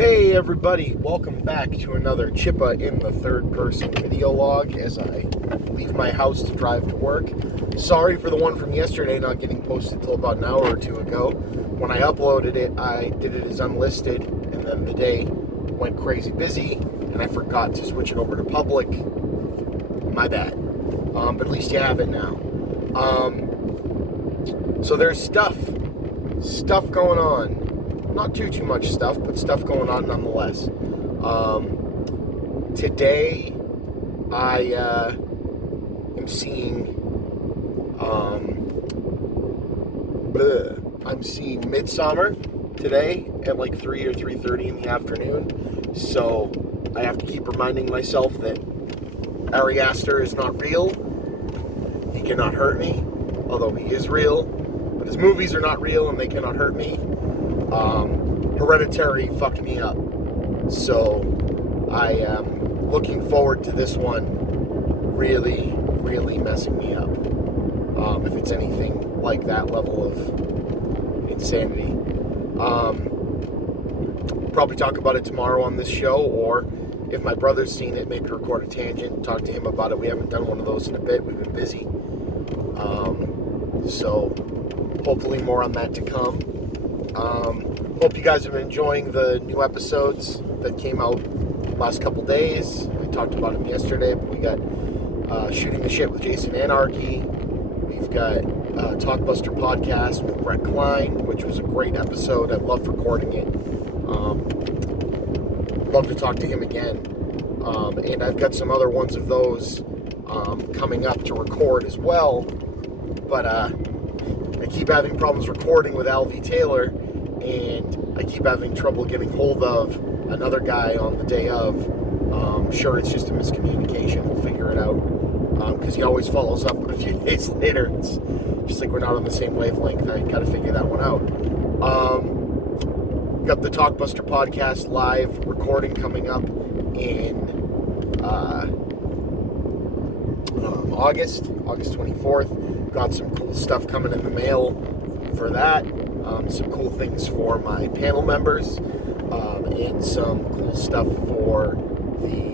Hey everybody, welcome back to another Chippa in the third person video log as I leave my house to drive to work. Sorry for the one from yesterday not getting posted until about an hour or two ago. When I uploaded it, I did it as unlisted, and then the day went crazy busy, and I forgot to switch it over to public. My bad. But at least you have it now. So there's stuff going on. Not too much stuff, but stuff going on nonetheless. Today, I am seeing I'm seeing Midsummer today at like 3 or 3:30 in the afternoon. So I have to keep reminding myself that Ari Aster is not real. He cannot hurt me, although he is real. But his movies are not real and they cannot hurt me. Hereditary fucked me up. So I am looking forward to this one really messing me up. If it's anything like that level of insanity. Probably talk about it tomorrow on this show, or if my brother's seen it, maybe record a tangent, talk to him about it. We haven't done one of those in a bit. We've been busy. So hopefully more on that to come. Hope you guys have been enjoying the new episodes that came out last couple days. I talked about them yesterday, but we got Shooting the Shit with Jason Anarchy. We've got Talkbuster Podcast with Brett Klein, which was a great episode. I loved recording it. Love to talk to him again. And I've got some other ones of those coming up to record as well. But I keep having problems recording with Alvy Taylor, and I keep having trouble getting hold of another guy on the day of. Sure, it's just a miscommunication. We'll figure it out. Because he always follows up a few days later. It's just like we're not on the same wavelength. I got to figure that one out. Got the Talkbuster Podcast live recording coming up in August 24th. Got some cool stuff coming in the mail for that. Some cool things for my panel members, and some cool stuff for the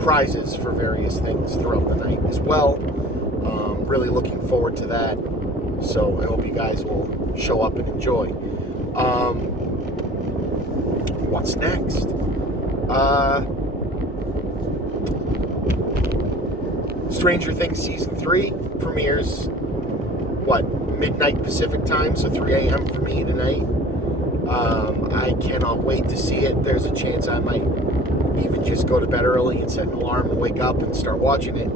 prizes for various things throughout the night as well. Really looking forward to that. So I hope you guys will show up and enjoy. What's next? Stranger Things Season 3 premieres, midnight Pacific time, so 3 a.m. for me tonight. I cannot wait to see it. There's a chance I might even just go to bed early and set an alarm and wake up and start watching it.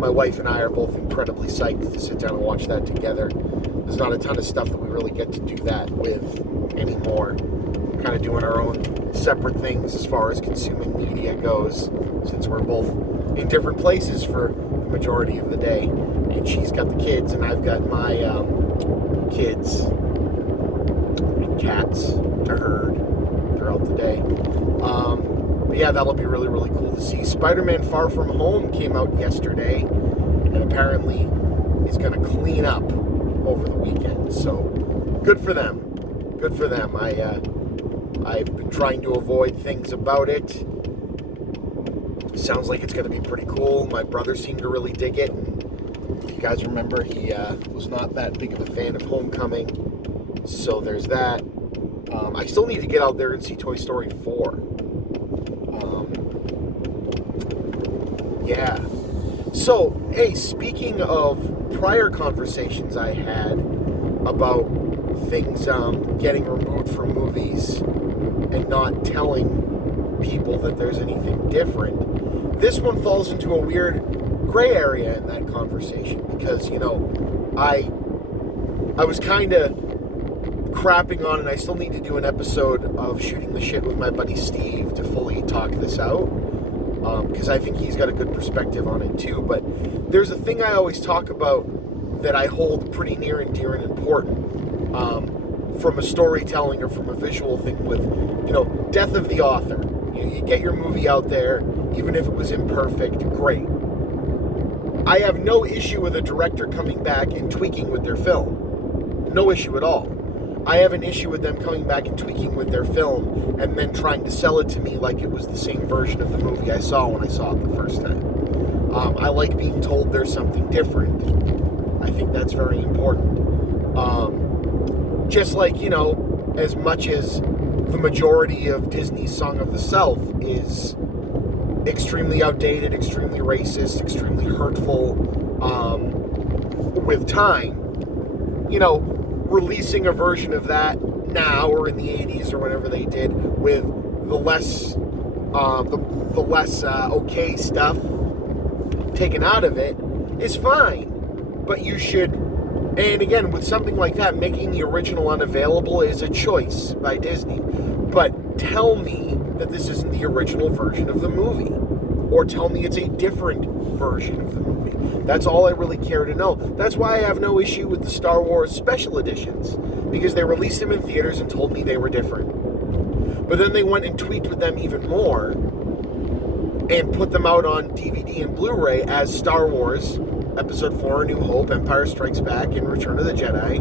My wife and I are both incredibly psyched to sit down and watch that together. There's not a ton of stuff that we really get to do that with anymore. We're kind of doing our own separate things as far as consuming media goes, since we're both in different places for the majority of the day. And she's got the kids, and I've got my kids and cats to herd throughout the day. But yeah, that'll be really cool to see. Spider-Man Far From Home came out yesterday, and apparently is going to clean up over the weekend. So good for them. Good for them. I've been trying to avoid things about it. Sounds like it's going to be pretty cool. My brother seemed to really dig it. And if you guys remember, he was not that big of a fan of Homecoming. So there's that. I still need to get out there and see Toy Story 4. Yeah. So, hey, speaking of prior conversations I had about things getting removed from movies and not telling people that there's anything different, this one falls into a weird gray area in that conversation because, I was kind of crapping on, and I still need to do an episode of Shooting the Shit with my buddy Steve to fully talk this out, because I think he's got a good perspective on it too. But there's a thing I always talk about that I hold pretty near and dear and important, from a storytelling or from a visual thing with, death of the author. You get your movie out there, even if it was imperfect, great. I have no issue with a director coming back and tweaking with their film. No issue at all. I have an issue with them coming back and tweaking with their film and then trying to sell it to me like it was the same version of the movie I saw when I saw it the first time. I like being told there's something different. I think that's very important. Just like, as much as the majority of Disney's Song of the South is extremely outdated, extremely racist, extremely hurtful, with time, releasing a version of that now or in the 80s or whatever they did with the less okay stuff taken out of it is fine. But you should, and again, with something like that, making the original unavailable is a choice by Disney. But tell me that this isn't the original version of the movie. Or tell me it's a different version of the movie. That's all I really care to know. That's why I have no issue with the Star Wars special editions. Because they released them in theaters and told me they were different. But then they went and tweaked with them even more and put them out on DVD and Blu-ray as Star Wars Episode 4, A New Hope, Empire Strikes Back, and Return of the Jedi,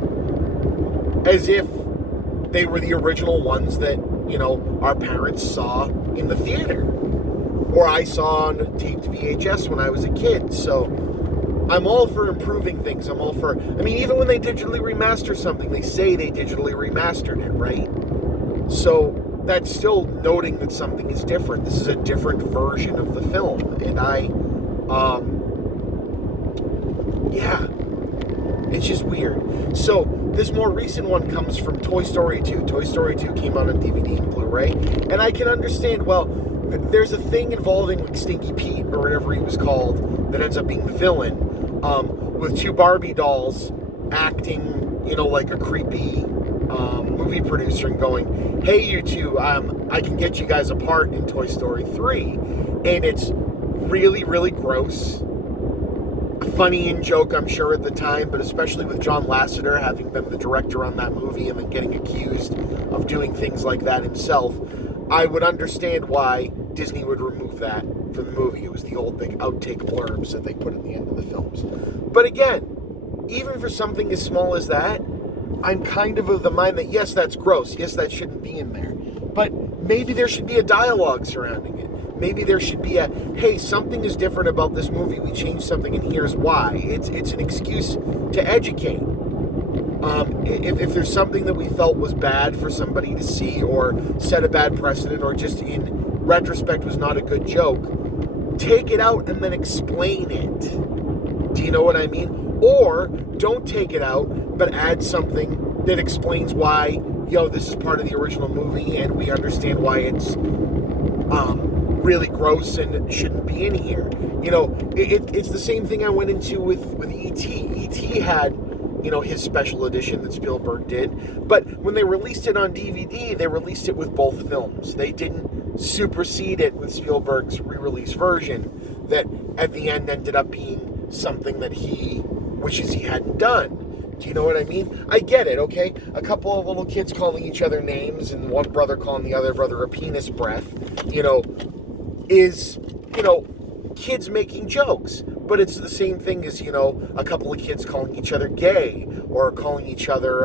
as if they were the original ones that, our parents saw in the theater, or I saw on taped VHS when I was a kid. So I'm all for improving things. I'm all for, even when they digitally remaster something, they say they digitally remastered it, right? So that's still noting that something is different. This is a different version of the film, and it's just weird. So this more recent one comes from Toy Story 2. Toy Story 2 came out on DVD and Blu-ray, and I can understand, there's a thing involving Stinky Pete, or whatever he was called, that ends up being the villain, with two Barbie dolls acting, like a creepy movie producer and going, hey, you two, I can get you guys apart in Toy Story 3. And it's really, really gross. Funny in joke, I'm sure, at the time, but especially with John Lasseter having been the director on that movie and then getting accused of doing things like that himself, I would understand why Disney would remove that from the movie. It was the old big outtake blurbs that they put at the end of the films. But again, even for something as small as that, I'm kind of the mind that, yes, that's gross. Yes, that shouldn't be in there. But maybe there should be a dialogue surrounding it. Maybe there should be hey, something is different about this movie. We changed something, and here's why. It's an excuse to educate. If there's something that we felt was bad for somebody to see, or set a bad precedent, or just in retrospect was not a good joke, take it out and then explain it. Do you know what I mean? Or don't take it out, but add something that explains why, this is part of the original movie, and we understand why it's really gross and shouldn't be in here. It's the same thing I went into with E.T. E.T. had, his special edition that Spielberg did, but when they released it on DVD, they released it with both films. They didn't supersede it with Spielberg's re-release version that at the end ended up being something that he wishes he hadn't done. Do you know what I mean? I get it, okay? A couple of little kids calling each other names and one brother calling the other brother a penis breath, is, kids making jokes. But it's the same thing as, a couple of kids calling each other gay or calling each other,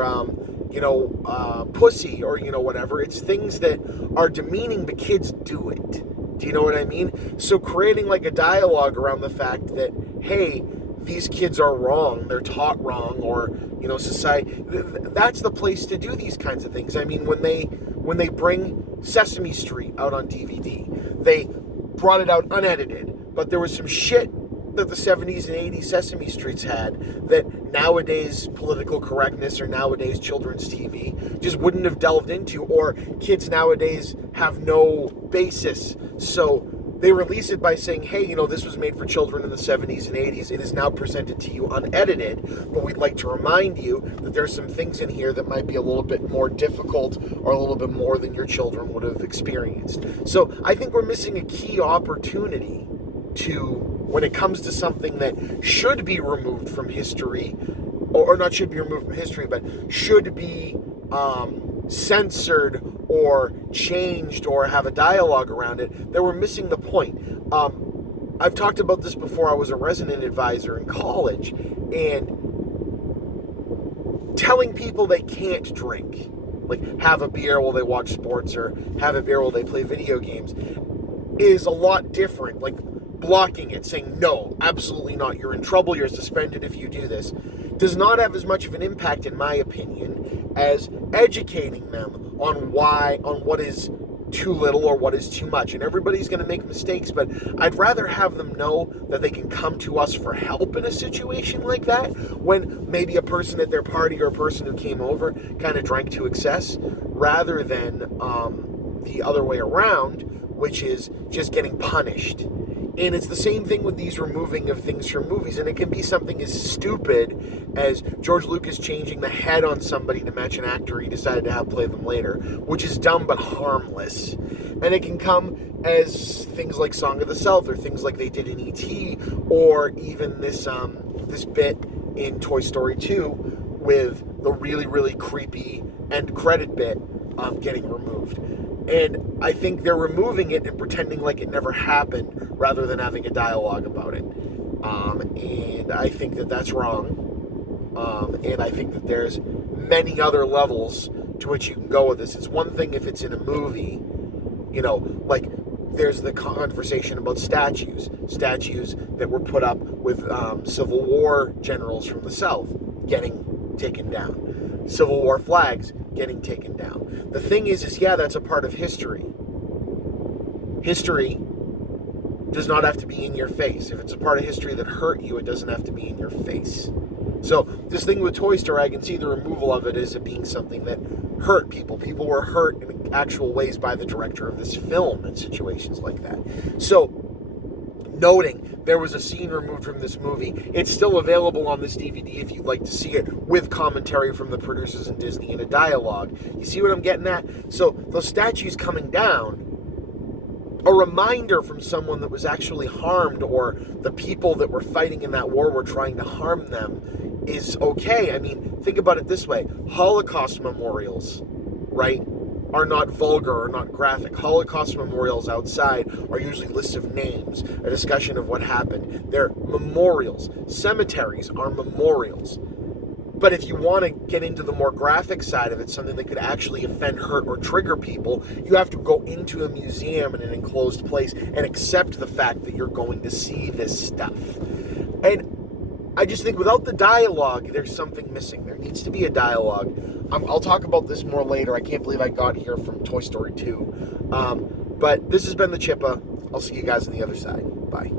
pussy or, whatever. It's things that are demeaning, but kids do it. Do you know what I mean? So creating like a dialogue around the fact that, hey, these kids are wrong, they're taught wrong, or, society, that's the place to do these kinds of things. When they bring Sesame Street out on DVD, they brought it out unedited, but there was some shit that the 70s and 80s Sesame Streets had that nowadays political correctness or nowadays children's TV just wouldn't have delved into, or kids nowadays have no basis. So they release it by saying, hey, this was made for children in the 70s and 80s. It is now presented to you unedited, but we'd like to remind you that there's some things in here that might be a little bit more difficult or a little bit more than your children would have experienced. So I think we're missing a key opportunity when it comes to something that should be removed from history, or not should be removed from history, but should be censored or changed or have a dialogue around it, that we're missing the point. I've talked about this before. I was a resident advisor in college, and telling people they can't drink, like have a beer while they watch sports or have a beer while they play video games, is a lot different. Like blocking it, saying no, absolutely not, you're in trouble, you're suspended if you do this, does not have as much of an impact, in my opinion, as educating them on what is too little or what is too much. And everybody's going to make mistakes, but I'd rather have them know that they can come to us for help in a situation like that, when maybe a person at their party or a person who came over kind of drank to excess, rather than the other way around, which is just getting punished. And it's the same thing with these removing of things from movies. And it can be something as stupid as George Lucas changing the head on somebody to match an actor he decided to have play them later, which is dumb but harmless. And it can come as things like Song of the South, or things like they did in E.T., or even this bit in Toy Story 2 with the really, really creepy end credit bit getting removed. And I think they're removing it and pretending like it never happened, rather than having a dialogue about it. And I think that that's wrong. And I think that there's many other levels to which you can go with this. It's one thing if it's in a movie, like there's the conversation about statues that were put up with Civil War generals from the South getting taken down, Civil War flags getting taken down. The thing is yeah, that's a part of history. History does not have to be in your face. If it's a part of history that hurt you, it doesn't have to be in your face. So this thing with Toy Story, I can see the removal of it as it being something that hurt people. People were hurt in actual ways by the director of this film in situations like that. So noting there was a scene removed from this movie, it's still available on this DVD if you'd like to see it, with commentary from the producers and Disney and a dialogue. You see what I'm getting at? So those statues coming down, a reminder from someone that was actually harmed, or the people that were fighting in that war were trying to harm them, is okay. I mean, think about it this way. Holocaust memorials, right, are not vulgar or not graphic. Holocaust memorials outside are usually lists of names, a discussion of what happened. They're memorials. Cemeteries are memorials. But if you want to get into the more graphic side of it, something that could actually offend, hurt, or trigger people, you have to go into a museum in an enclosed place and accept the fact that you're going to see this stuff. And I just think without the dialogue, there's something missing. There needs to be a dialogue. I'll talk about this more later. I can't believe I got here from Toy Story 2. But this has been the Chippa. I'll see you guys on the other side. Bye.